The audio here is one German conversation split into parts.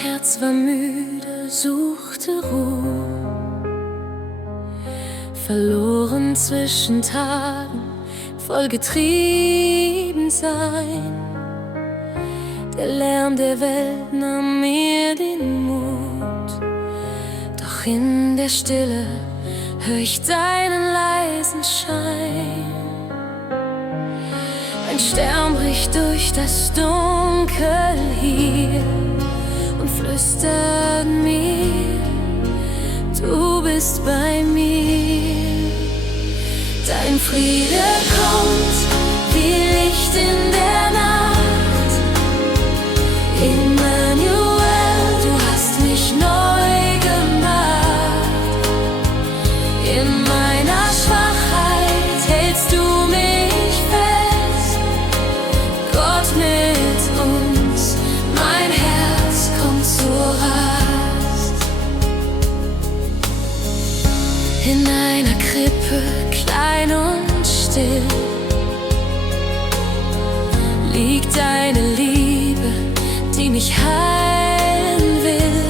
Herz war müde, suchte Ruhe, verloren zwischen Tagen, voll getrieben sein. Der Lärm der Welt nahm mir den Mut, doch in der Stille hör ich deinen leisen Schein. Ein Stern bricht durch das Dunkel hier und flüstert mir, du bist bei mir. Dein Friede kommt wie Licht in der Nacht. Emmanuel, du hast mich neu gemacht. In meiner Schwachheit hältst du mich fest. Gott mit uns, mein Herz kommt zur Rast. In einer Krippe, klein und still, liegt deine Liebe, die mich heilen will.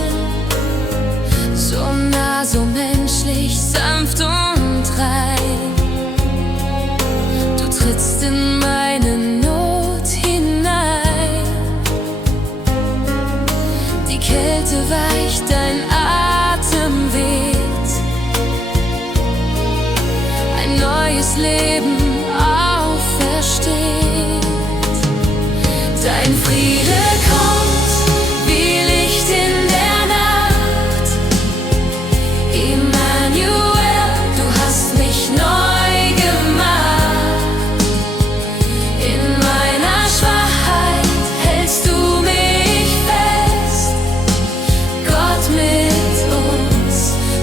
So nah, so menschlich, sanft und rein. Du trittst in meine Not hinein. Die Kälte weicht, dein Atem weht. Ein neues Leben aufersteht. Dein Friede kommt wie Licht in der Nacht. Emmanuel, du hast mich neu gemacht. In meiner Schwachheit hältst du mich fest. Gott mit uns,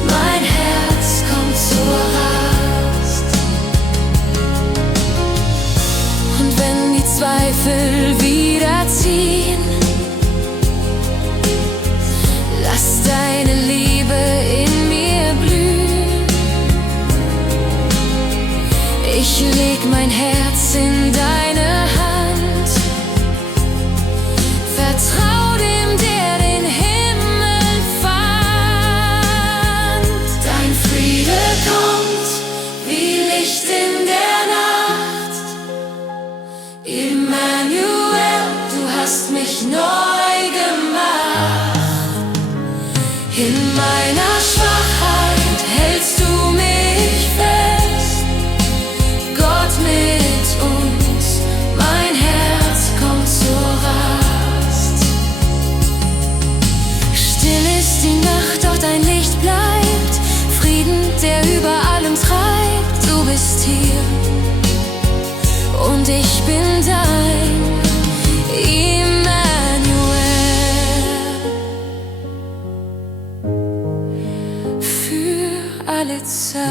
mein Herz kommt zur Rast. Und wenn die Zweifel wiederziehen, lass deine Liebe in mir blühen. Ich leg mein Herz in deine Hand, vertrau dem, der den Himmel fand. Dein Friede kommt wie Licht in der Nacht. Emmanuel, du hast mich neu gemacht. In meiner Schwachheit hältst du mich fest. Gott mit uns, mein Herz kommt zur Rast. Still ist die Nacht, doch dein Licht bleibt. Frieden, der über allem treibt. Du bist hier und ich bin dein Emmanuel. Für alle Zeit.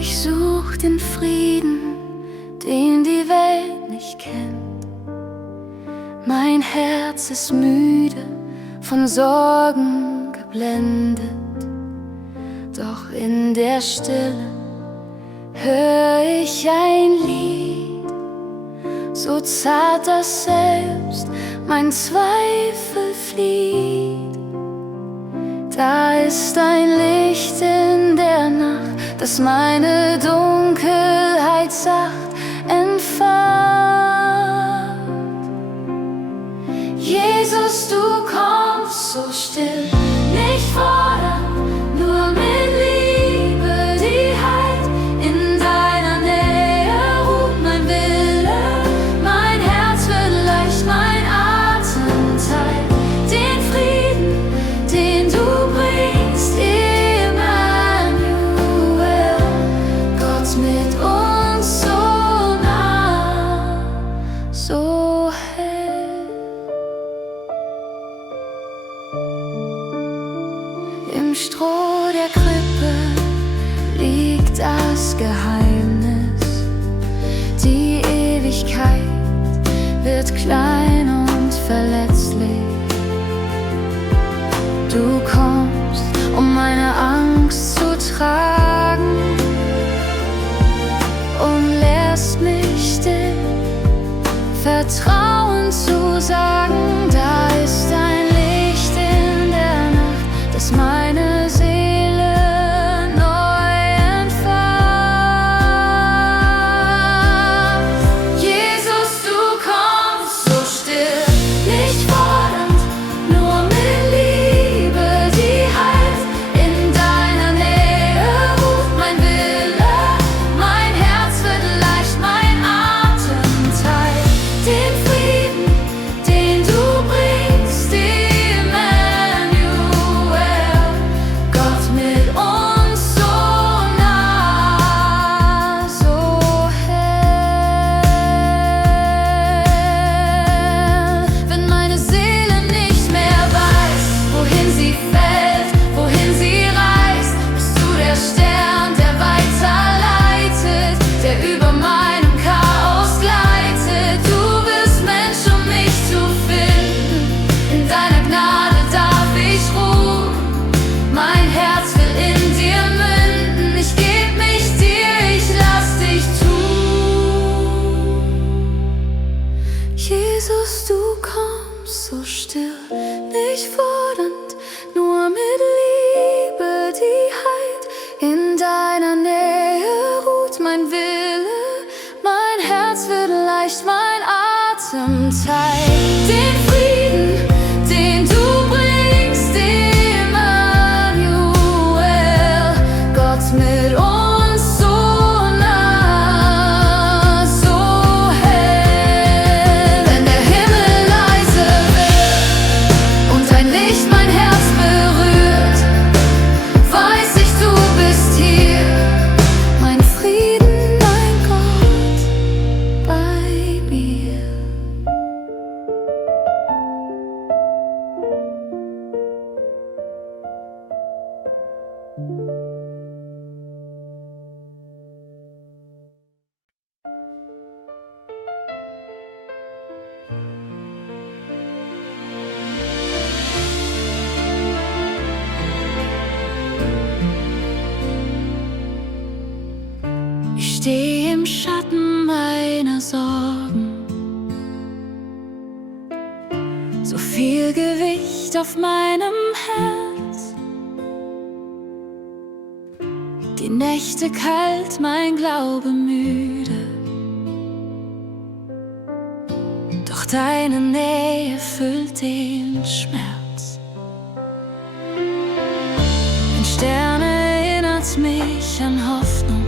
Ich such den Frieden, den die Welt nicht kennt. Mein Herz ist müde, von Sorgen geblendet. Doch in der Stille hör ich ein Lied, so zart, dass selbst mein Zweifel flieht. Da ist ein Licht in der Nacht, das meine Dunkelheit sacht entfacht. Jesus, du kommst so still, nicht fordernd, nur mit Liebe, die heilt. In deiner Nähe ruht mein Wille, mein Herz wird leicht, mein Atem teilt den Frieden, den du bringst, Emmanuel. Gott mit uns, so bist klein und verletzlich. Du kommst, um meine Angst zu tragen, und lehrst mich still Vertrauen zu sagen. Da ist ein Licht in der Nacht, das meine Seele neu entfacht. Jesus, du kommst so still, nicht fordernd, nur mit Liebe, die heilt. In deiner Nähe ruft mein Wille, mein Herz wird leicht, mein Atem teilt den Frieden, den du bringst, Emmanuel, Gott mit uns so nah, so hell. Wenn meine Seele nicht mehr weiß, wohin sie fällt, wohin sie reist, bist du der Stern, der weiterleitet, der über meinem Chaos gleitet. Du bist Mensch, um mich zu finden. In deiner Gnade darf ich ruhen. Mein Herz will in dir münden. Ich geb mich dir, ich lass dich tun. Jesus, du kommst so still, nicht fordernd, nur mit Liebe, die heilt. In deiner Nähe ruht mein Wille, mein Herz wird leicht, mein Atem teilt den Frieden, den du bringst, Emmanuel, Gott mit uns so nah, so hell. Wenn der Himmel leise wird und dein Licht mein Herz berührt, weiß ich, du bist hier, mein Frieden, mein Gott, bei mir. Ich stehe im Schatten meiner Sorgen, so viel Gewicht auf meinem Herz. Die Nächte kalt, mein Glaube müde, doch deine Nähe füllt den Schmerz. Ein Stern erinnert mich an Hoffnung,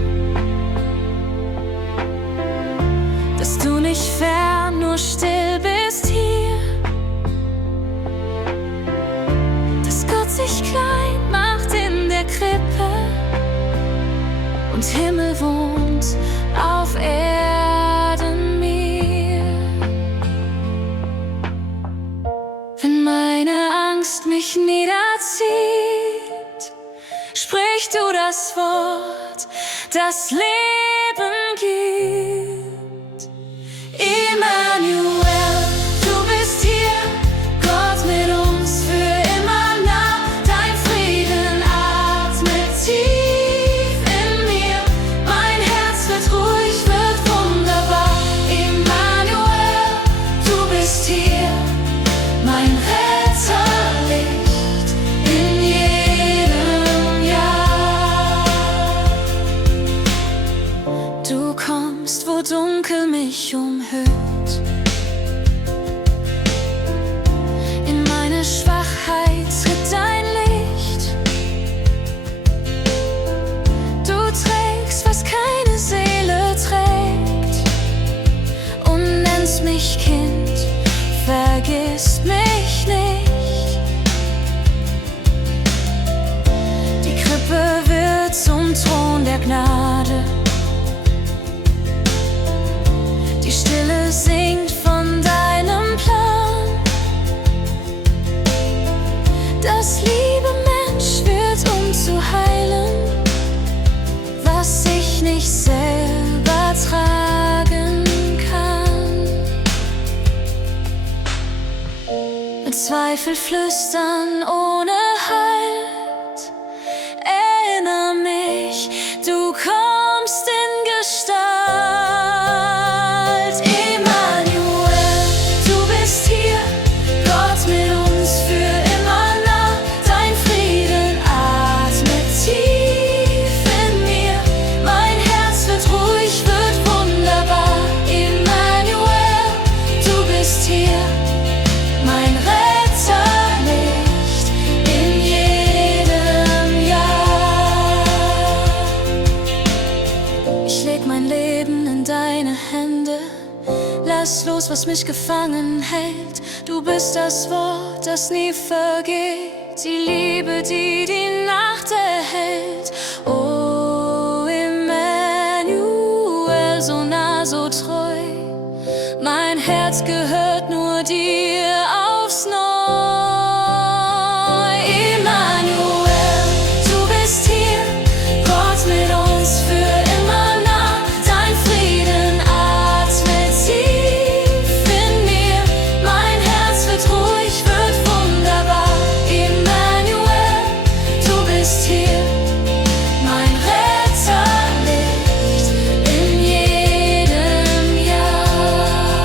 dass du nicht fern, nur still bist hier, dass Gott sich klein macht in der Krippe und Himmel wohnt auf Erden mir. Wenn meine Angst mich niederzieht, sprich du das Wort, das Leben gibt. Emmanuel, du bist hier, Gott mit uns für immer nah. Dein Frieden atmet tief in mir, mein Herz wird ruhig, wird wunderbar. Emmanuel, du bist hier, mein Retterlicht in jedem Jahr. Du kommst, wo Dunkel mich umhüllt, in meine Schwachheit tritt dein Licht. Du trägst, was keine Seele trägt, und nennst mich Kind, vergisst mich nicht. Die Krippe wird zum Thron der Gnade, die Stille singt Zweifel flüstern ohne Halt. Erinnere mich, du kommst in Gestalt. Emmanuel, du bist hier, Gott mit uns für immer nah. Dein Frieden atmet tief in mir, mein Herz wird ruhig, wird wunderbar. Emmanuel, du bist hier, mein Retterlicht in jedem Jahr. Ich leg mein Leben in deine Hände, lass los, was mich gefangen hält. Du bist das Wort, das nie vergeht, die Liebe, die die Nacht erhält. Oh, Emmanuel, so nah, so treu, mein Herz gehört nur dir aufs Neue. Emmanuel, du bist hier, Gott mit uns für immer nah. Dein Frieden atmet tief in mir, mein Herz wird ruhig, wird wunderbar. Emmanuel, du bist hier, mein Retterlicht in jedem Jahr.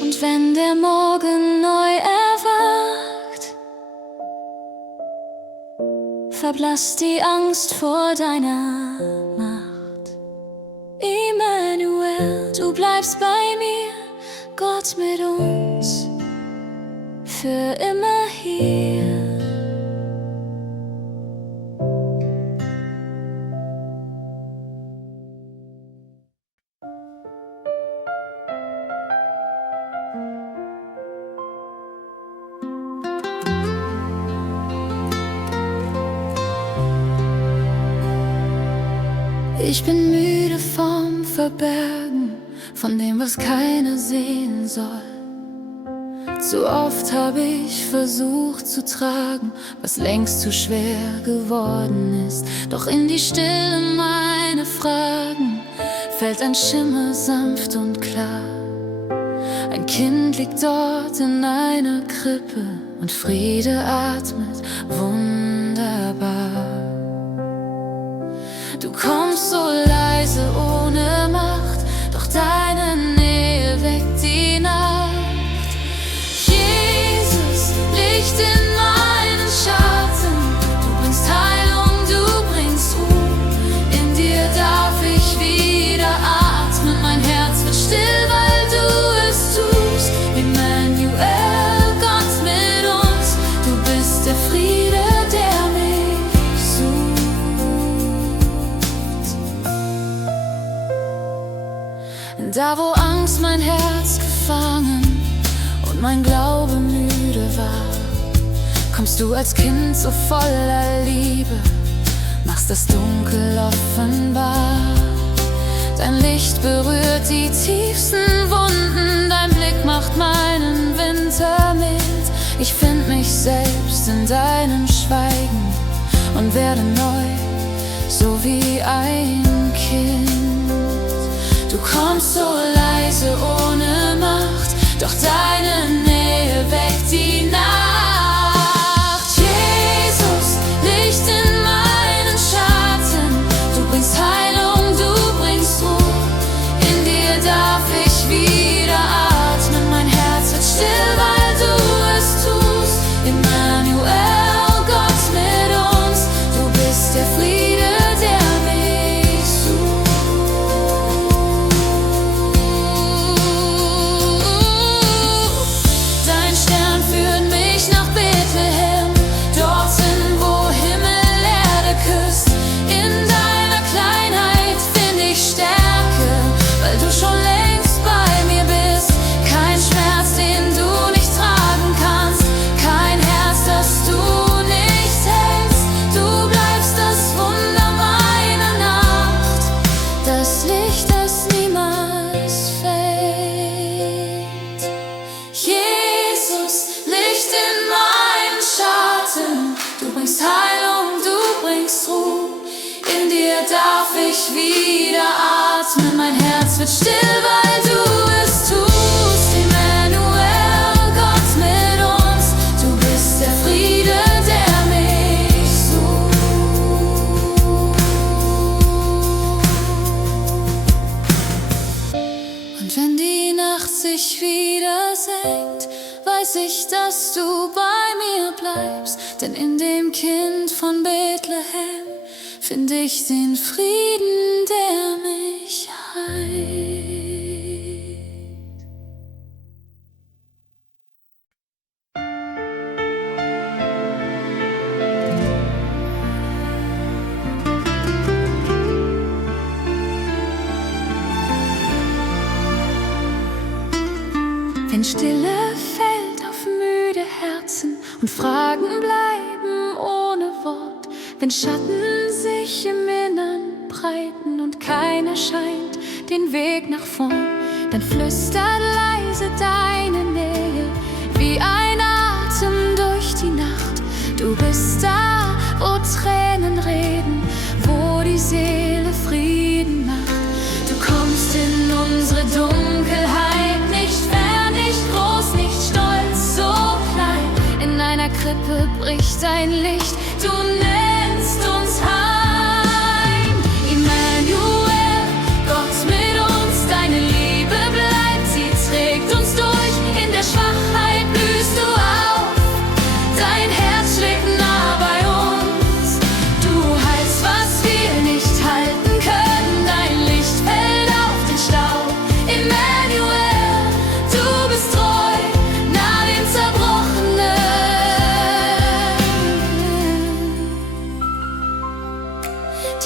Und wenn der Morgen neu erwacht, verblasst die Angst vor deiner Macht. Emmanuel, du bleibst bei mir, Gott mit uns, für immer hier. Ich bin müde vom Verbergen, von dem, was keiner sehen soll. Zu oft habe ich versucht zu tragen, was längst zu schwer geworden ist. Doch in die Stille meiner Fragen fällt ein Schimmer sanft und klar. Ein Kind liegt dort in einer Krippe und Friede atmet wunderbar. Du kommst so leise, ohne Macht, doch deine Nähe weckt die Nacht. Jesus, Licht in meinen Schatten, du bringst Heilung, du bringst Ruhe. In dir darf ich wieder atmen, mein Herz wird still, weil du es tust. Emmanuel, Gott mit uns, du bist der Friede, der mich sucht. Da wo Angst mein Herz gefangen und mein Glaube müde war, kommst du als Kind so voller Liebe, machst das Dunkel offenbar. Dein Licht berührt die tiefsten Wunden, dein Blick macht meinen Winter mild. Ich find mich selbst in deinem Schweigen und werde neu, so wie ein Kind. Du kommst so leise, ohne Macht, doch deine Nähe weckt die Nacht. Jesus, Licht in meinen Schatten, du bringst Heilung, du bringst Ruhe. In dir darf ich wieder atmen, mein Herz wird still, weil du es tust. Emmanuel, Gott mit uns, du bist der Friede, der mich sucht. Dein Stern führt mich nach Bethlehem, dorthin, wo Himmel Erde küsst. In deiner Kleinheit find ich Stärke, weil du schon längst bei mir bist. Kein Schmerz, den du nicht tragen kannst, kein Herz, das du nicht hältst. Du bleibst das Wunder meiner Nacht, das Licht, das niemals fällt. Jesus, Licht in meinen Schatten, du bringst Heilung, du bringst Ruhe. In dir darf ich wieder atmen, mein Herz wird still, weil du es tust. Emmanuel. wieder singt, weiß ich, dass du bei mir bleibst. Denn in dem Kind von Bethlehem find ich den Frieden, der mich heilt. Wenn Stille fällt auf müde Herzen und Fragen bleiben ohne Wort, wenn Schatten sich im Innern breiten und keiner scheint den Weg nach vorn, dann flüstert leise deine Nähe wie ein Atem durch die Nacht. Du bist da, wo Tränen reden, wo die Seele Frieden macht. Du kommst in unsere Dunkelheit, nicht fern, nicht groß, nicht stolz, so klein. In einer Krippe bricht dein Licht, du nennst uns heim. Immanuel, Gott mit uns, deine Liebe bleibt, sie trägt uns durch. In der Schwachheit blühst du auf, dein Herz schlägt nah bei uns. Du heilst, was wir nicht halten können, dein Licht fällt auf den Staub. Immanuel, du bist treu, nah dem Zerbrochenen.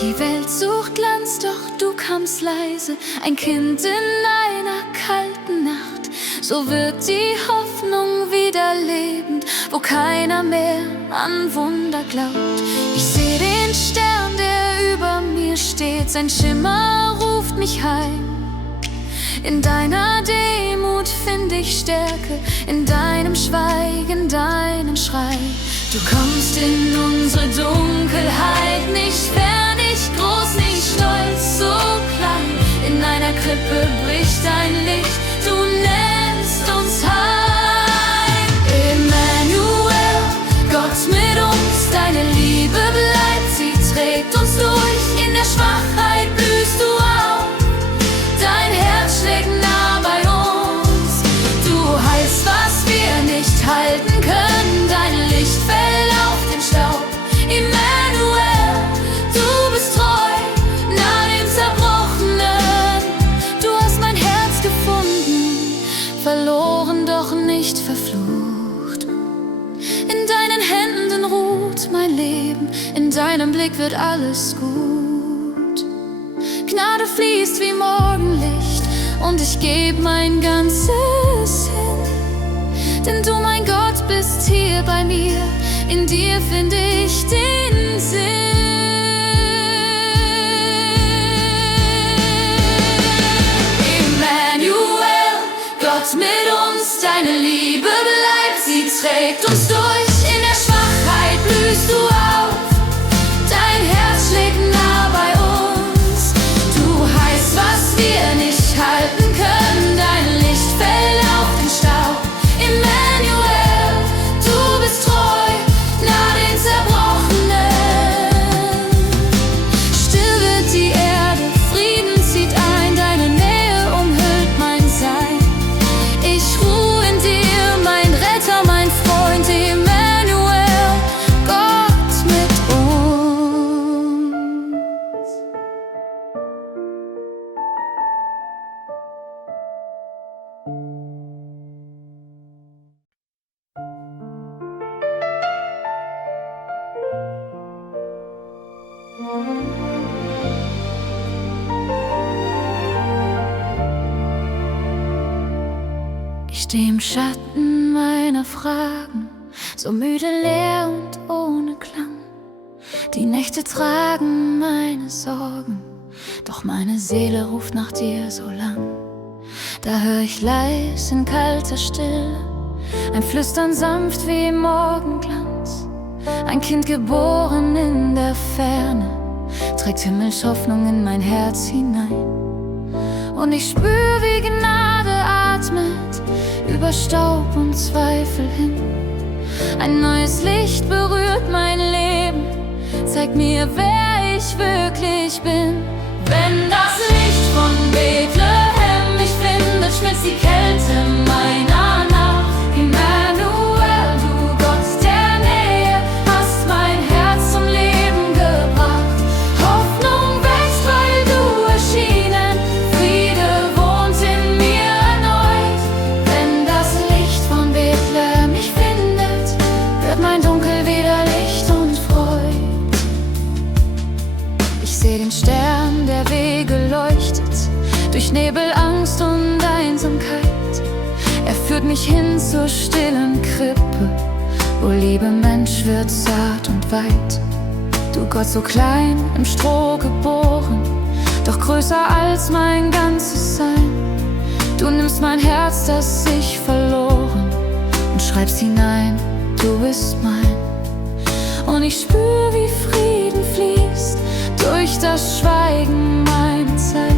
Die Welt sucht Glanz, doch du kamst leise, ein Kind in einer kalten Nacht. So wird die Hoffnung wieder lebend, wo keiner mehr an Wunder glaubt. Ich seh den Stern, der über mir steht, sein Schimmer ruft mich heim. In deiner Demut find ich Stärke, in deinem Schweigen, deinen Schrei. Du kommst in unsere Dunkelheit, nicht fern, nicht groß, nicht stolz, so klein. In einer Krippe bricht dein Licht, du nennst uns heim. Immanuel, Gott mit uns, deine Liebe bleibt, sie trägt uns durch. In der Schwachheit blühst du auf, dein Herz schlägt nah bei uns. Du heilst, was wir nicht halten können, dein Licht fällt auf den Staub. Immanuel, du bist treu, nah dem Zerbrochenen. Du hast mein Herz gefunden, verloren, doch nicht verflucht. In deinen Händen ruht mein Leben, in deinem Blick wird alles gut. Gnade fließt wie Morgenlicht und ich geb mein Ganzes hin. Denn du, mein Gott, bist hier bei mir, in dir find ich den Sinn. Immanuel, Gott mit uns, deine Liebe bleibt, sie trägt uns durch. In der Schwachheit blühst du auf, dein Herz schlägt nah bei uns. Du heilst, was wir nicht halten können, dein Licht fällt auf den Staub. Immanuel, du bist treu, nah den Zerbrochenen. Still wird die Erde, Frieden zieht ein, deine Nähe umhüllt mein Sein. Ich ruhe in dir, mein Retter, mein Freund, Immanuel, Gott mit uns. Ich steh im Schatten meiner Fragen, so müde, leer und ohne Klang. Die Nächte tragen meine Sorgen, doch meine Seele ruft nach dir so lang. Da hör ich leis in kalter Stille, ein Flüstern sanft wie im Morgenglanz. Ein Kind geboren in der Ferne, trägt himmlisch Hoffnung in mein Herz hinein. Und ich spür, wie Gnade atmet über Staub und Zweifel hin. Ein neues Licht berührt mein Leben, zeigt mir, wer ich wirklich bin. Wenn das Licht von Bethlehem mich findet, schmilzt die Kälte durch Nebel, Angst und Einsamkeit. Er führt mich hin zur stillen Krippe, wo Liebe Mensch wird, zart und weit. Du Gott, so klein im Stroh geboren, doch größer als mein ganzes Sein. Du nimmst mein Herz, das sich verloren, und schreibst hinein, du bist mein. Und ich spür, wie Frieden fließt durch das Schweigen meiner Zeit.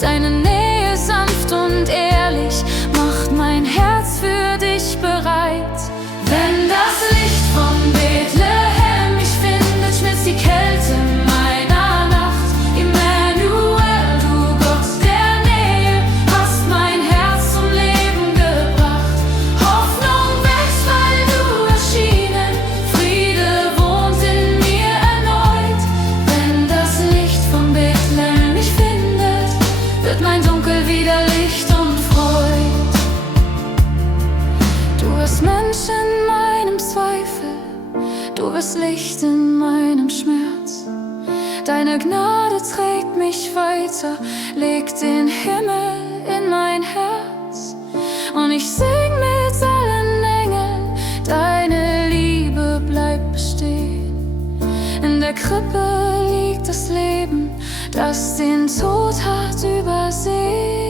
Deine Nähe sanft und ehrlich macht mein Herz für dich bereit. Wenn das Licht von Bethlehem mich findet, schmilzt die Kälte meiner Nacht. Immanuel, du Gott der Nähe, hast mein Herz zum Leben gebracht. Hoffnung wächst, weil du erschienen, Friede wohnt in mir erneut. Wenn das Licht von Bethlehem mich findet, wird mein Dunkel wieder Licht und Freud. Du bist Mensch in meinem Zweifel, du bist Licht in meinem Schmerz. Deine Gnade trägt mich weiter, legt den Himmel in mein Herz. Und ich sing mit allen Engeln, deine Liebe bleibt bestehen. In der Krippe liegt das Leben, das den Tod hat übersehen.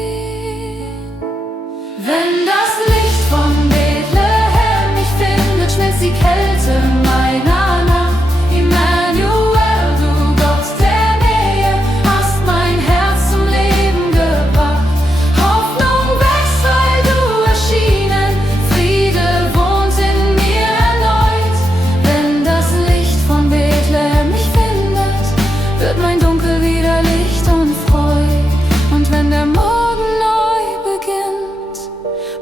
Wenn das Licht von Bethlehem mich findet, schmilzt die Kälte meiner Nacht. Immanuel, du Gott der Nähe, hast mein Herz zum Leben gebracht. Hoffnung wächst, weil du erschienen, Friede wohnt in mir erneut. Wenn das Licht von Bethlehem mich findet, wird mein Dunkel wieder Licht und Freud. Und wenn der Morgen neu beginnt,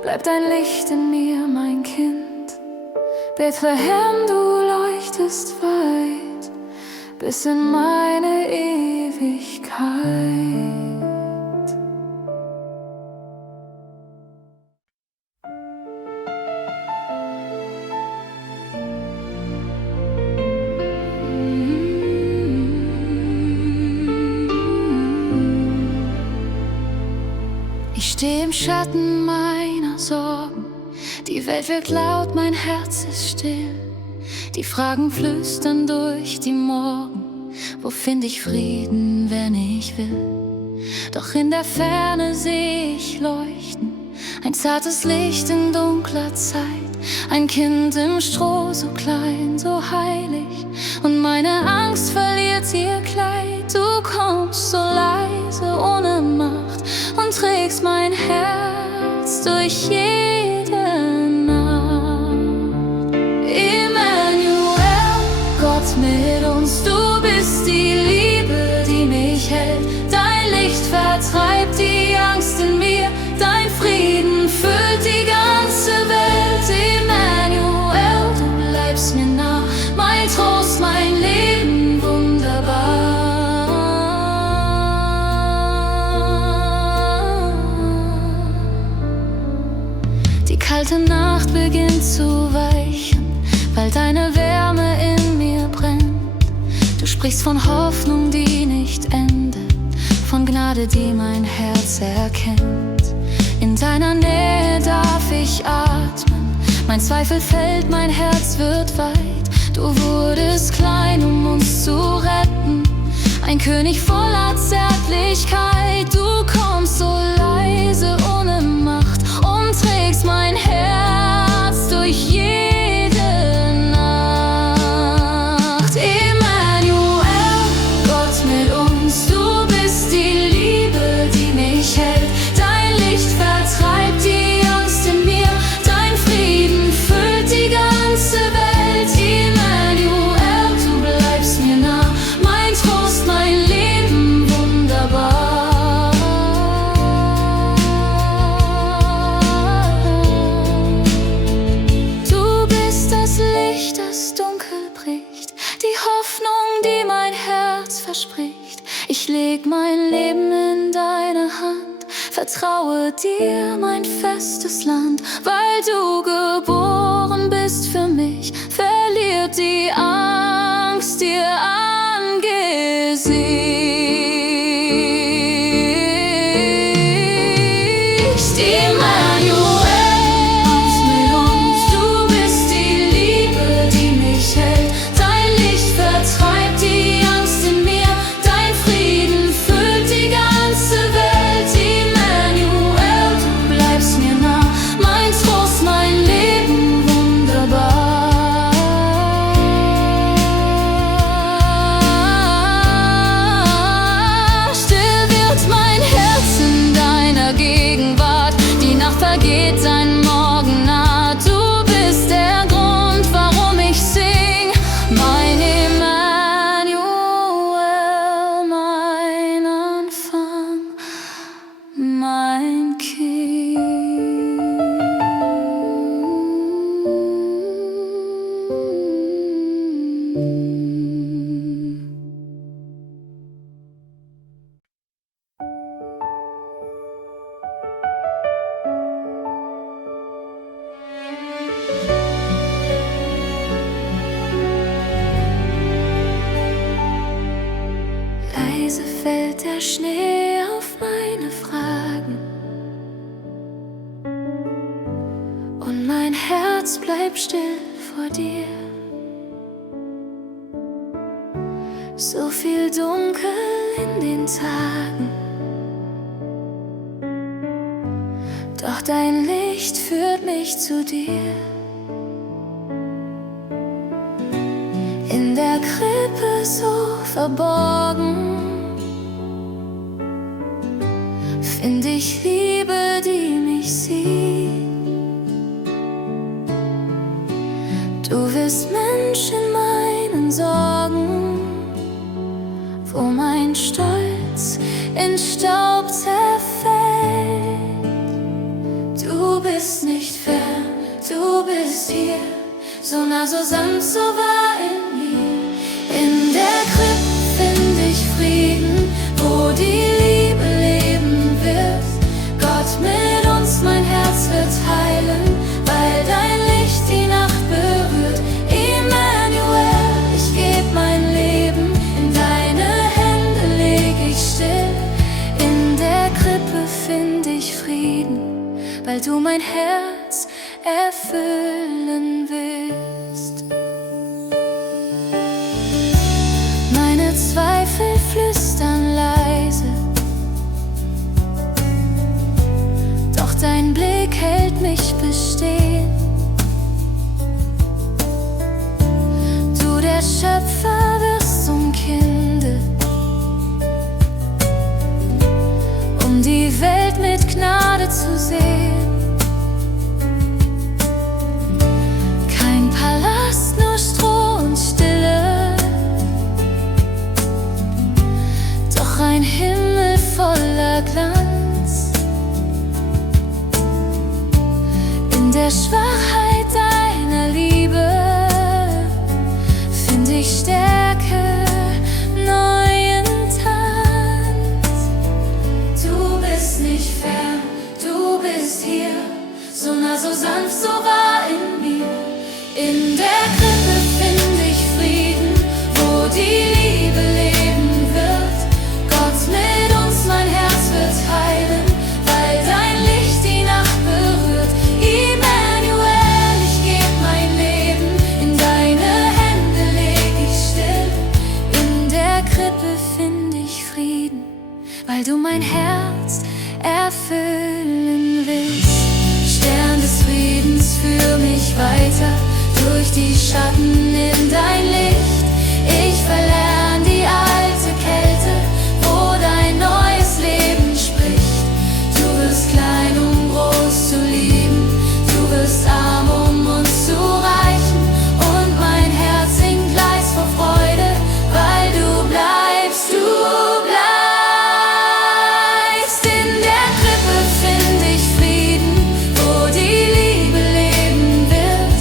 bleibt dein Licht in mir, mein Kind. Bethlehem, du leuchtest weit bis in meine Ewigkeit. Ich stehe im Schatten meiner Sorgen, die Welt wird laut, mein Herz ist still. Die Fragen flüstern durch die Morgen, wo finde ich Frieden, wenn ich will? Doch in der Ferne sehe ich leuchten, ein zartes Licht in dunkler Zeit. Ein Kind im Stroh, so klein, so heilig, und meine Angst verliert ihr Kleid. Du kommst so leise, ohne Macht, und trägst mein Herz durch jede Nacht. Immanuel, Gott mit uns, du bist die Liebe, die mich hält. Dein Licht vertreibt die Angst in mir, dein Frieden füllt die ganze Welt. Immanuel, du bleibst mir nah, mein Trost, mein Leben wunderbar. Die kalte Nacht beginnt zu weichen, weil deine Wärme in mir brennt. Du sprichst von Hoffnung, die nicht endet, von Gnade, die mein Herz erkennt. In deiner Nähe darf ich atmen, mein Zweifel fällt, mein Herz wird weit. Du wurdest klein, um uns zu retten, ein König voller Zärtlichkeit. Du kommst so leise, ohne Macht, und trägst mein Herz durch jede Nacht. Immanuel, Gott mit uns, du bist die Liebe, die mich hält. Dein Licht vertreibt die Angst in mir, dein Frieden füllt die ganze Welt. Immanuel, du bleibst mir nah, mein Trost, mein Leben wunderbar. Du bist das Licht, das dunkel bricht, die Hoffnung, die mein Herz verspricht. Ich leg mein Leben in deine Hand, vertraue dir mein festes Land. Weil du geboren bist für mich, verliert die Angst ihr Angesicht. fällt der Schnee auf meine Fragen und mein Herz bleibt still vor dir. So viel Dunkel in den Tagen, doch dein Licht führt mich zu dir. In der Krippe so verborgen find ich Liebe, die mich sieht. Du wirst Mensch in meinen Sorgen, wo mein Stolz in Staub zerfällt. Du bist nicht fern, du bist hier, so nah, so sanft, so wahr in mir. In der Krippe find ich Frieden, wo die Liebe leben wird. Gott mit uns, mein Herz wird heilen, weil dein Licht die Nacht berührt. Emmanuel, ich geb mein Leben, in deine Hände leg ich still. In der Krippe find ich Frieden, weil du mein Herz erfüllen willst. Meine Zweifel flüstern leise, doch dein Blick hält mich bestehen. Du, der Schöpfer, wirst zum Kinde, um die Welt mit Gnade zu sehen. Kein Palast, nur Stroh und Stille, doch ein Himmel voller Glanz. In der Schwachheit deiner Liebe find ich Stärke, neuen Tanz. Du bist nicht fern, du bist hier, so nah, so sanft, so wahr in mir. In der Krippe find ich Frieden, wo die Liebe leben wird. Gott mit uns, mein Herz wird heilen, weil dein Licht die Nacht berührt. Emmanuel, ich geb mein Leben, in deine Hände leg ich still. In der Krippe find ich Frieden, weil du mein Herz erfüllen willst. Stern des Friedens, führ mich weiter durch die Schatten in dein Licht. Ich verlerne die alte Kälte, wo dein neues Leben spricht. Du wirst klein, um groß zu lieben, du wirst arm, um uns zu reichen. Und mein Herz singt leis vor Freude, weil du bleibst, du bleibst. In der Krippe find ich Frieden, wo die Liebe leben wird.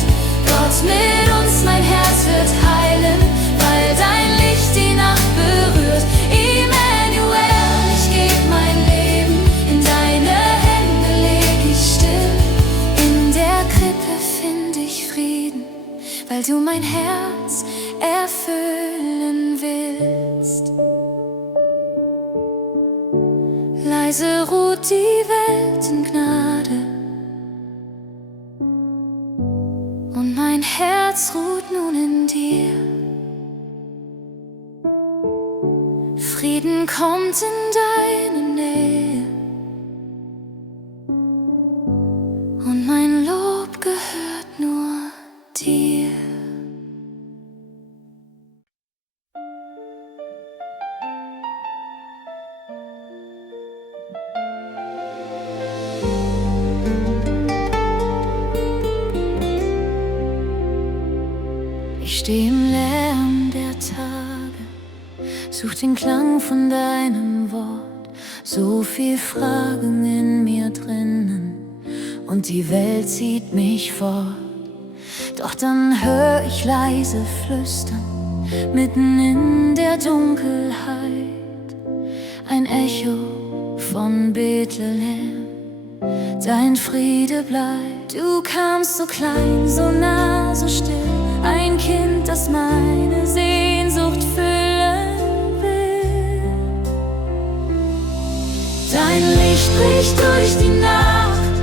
Gott mit uns, mein Herz wird heilen, weil dein Licht die Nacht berührt. Emmanuel, ich geb mein Leben, in deine Hände leg ich still. In der Krippe find ich Frieden, weil du mein Herz erfüllen willst. Leise ruht die Welt in Gnade und mein Herz ruht nun in dir. Frieden kommt in deine Nähe und mein Lob gehört nur dir. Ich steh im Lärm der Tage, such den Klang von deinem Wort. So viel Fragen in mir drinnen und die Welt zieht mich fort. Doch dann hör ich leise flüstern, mitten in der Dunkelheit, ein Echo von Bethlehem. Dein Friede bleibt, du kamst so klein, so nah, so still. Ein Kind, das meine Sehnsucht füllen will. bricht durch die Nacht,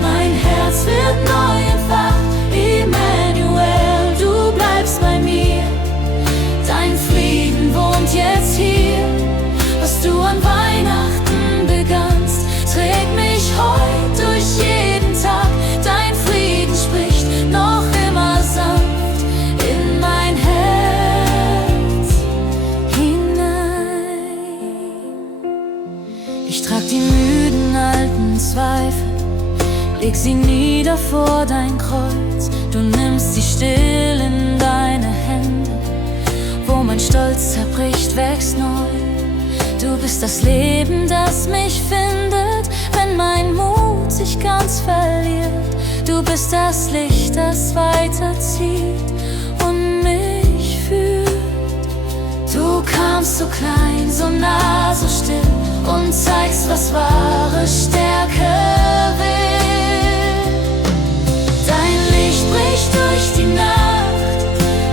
mein Herz wird neu entfacht. Emmanuel, du bleibst bei mir, dein Frieden wohnt jetzt hier. Was du an Weihnachten begannst, trägt mich heut durch jeden Tag. Dein Frieden spricht noch immer sanft in mein Herz hinein. Ich trag die müden alten Zweifel, leg sie nieder vor dein Kreuz. Du nimmst sie still in deine Hände, wo mein Stolz zerbricht, wächst neu. Du bist das Leben, das mich findet, wenn mein Mut sich ganz verliert. Du bist das Licht, das weiterzieht und mich führt. Du kamst so klein, so nah, so still und zeigst, was wahre Stärke will. Dein Licht bricht durch die Nacht,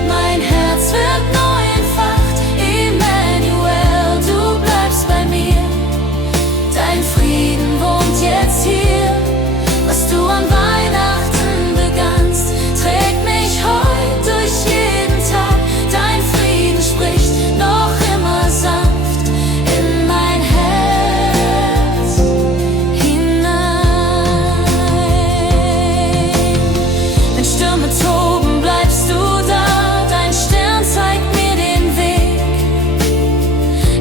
mein Herz wird neu entfacht. Emmanuel, du bleibst bei mir, dein Frieden wohnt jetzt hier. Was du an Weihnachten begannst, trägt mich heut durch jeden Tag. Dein Frieden spricht noch immer sanft in mein Herz hinein. Wenn Stürme toben, bleibst du da, dein Stern zeigt mir den Weg.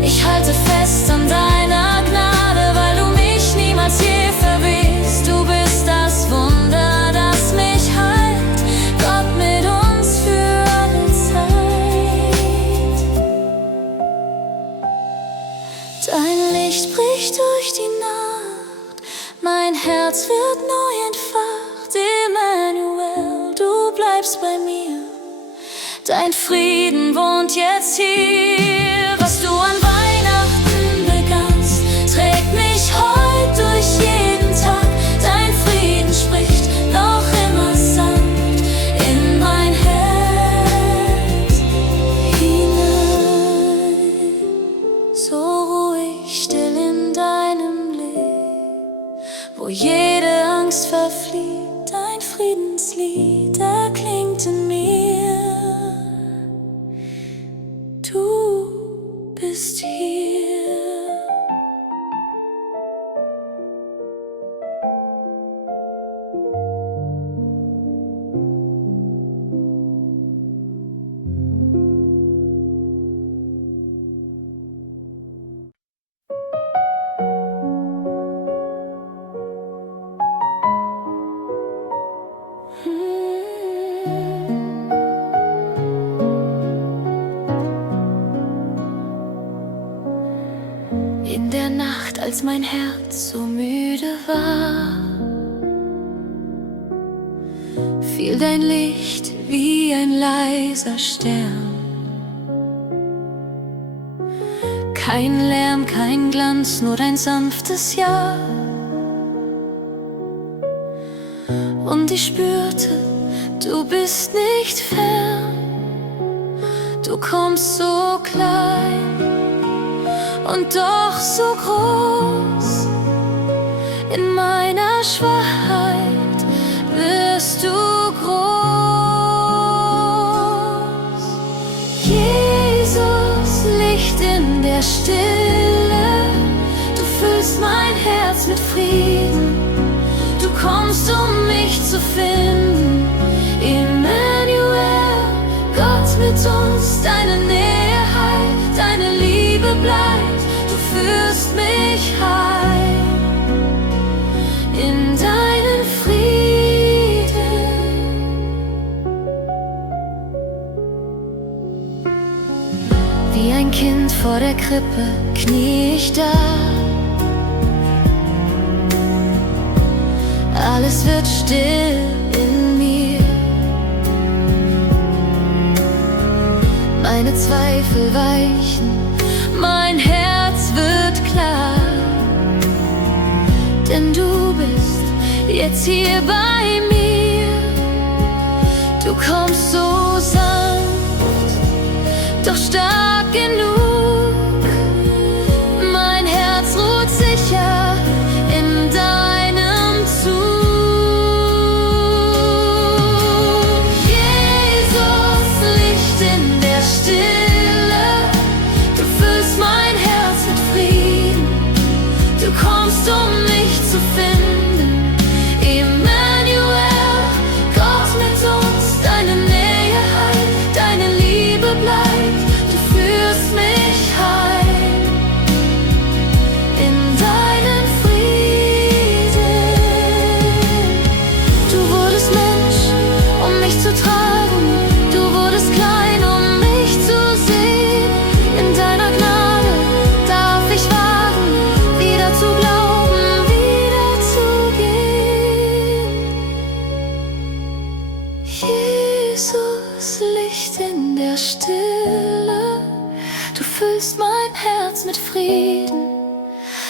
Ich halte fest an deiner Gnade, weil du mich niemals je verwehst. Du bist das Wunder, das mich heilt, Gott mit uns für alle Zeit. Dein Licht bricht durch die Nacht, mein Herz wird neu entfacht. Emmanuel, du bleibst bei mir, dein Frieden wohnt jetzt hier. Was du an Weihnachten begannst, trägt mich heut durch jeden Tag. Dein Frieden spricht noch immer sanft in mein Herz hinein. So ruhig, still in deinem Blick, wo jede Angst verflieht. Dein Friedenslied erklingt in mir. Du bist hier. In der Nacht, als mein Herz so müde war, fiel dein Licht wie ein leiser Stern. Kein Lärm, kein Glanz, nur dein sanftes Ja. Und ich spürte, du bist nicht fern. Du kommst so klein und doch so groß. In meiner Schwachheit wirst du groß. Jesus, Licht in der Stille, du füllst mein Herz mit Frieden. Du kommst, um mich zu finden. Emmanuel, Gott mit uns, deine Nähe heilt, deine Liebe bleibt. Du führst mich heim in deinen Frieden. Wie ein Kind vor der Krippe knie ich da. Alles wird still in mir. Meine Zweifel weichen, mein Herz wird klar. Denn du bist jetzt hier bei mir. Du kommst so sanft, doch stark genug. Mein Herz ruht sicher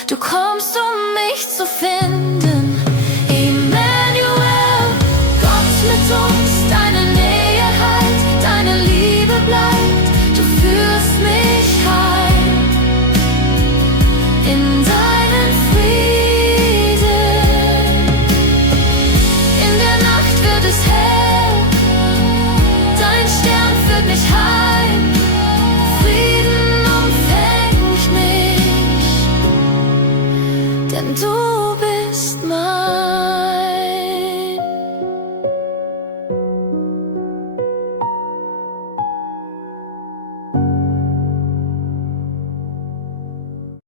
Du kommst, um mich zu finden. Emmanuel, Gott mit uns, deine Nähe heilt, deine Liebe bleibt, du führst mich heim in deinen Frieden. In der Nacht wird es hell, dein Stern führt mich heim, Frieden umfängt mich, denn du bist mein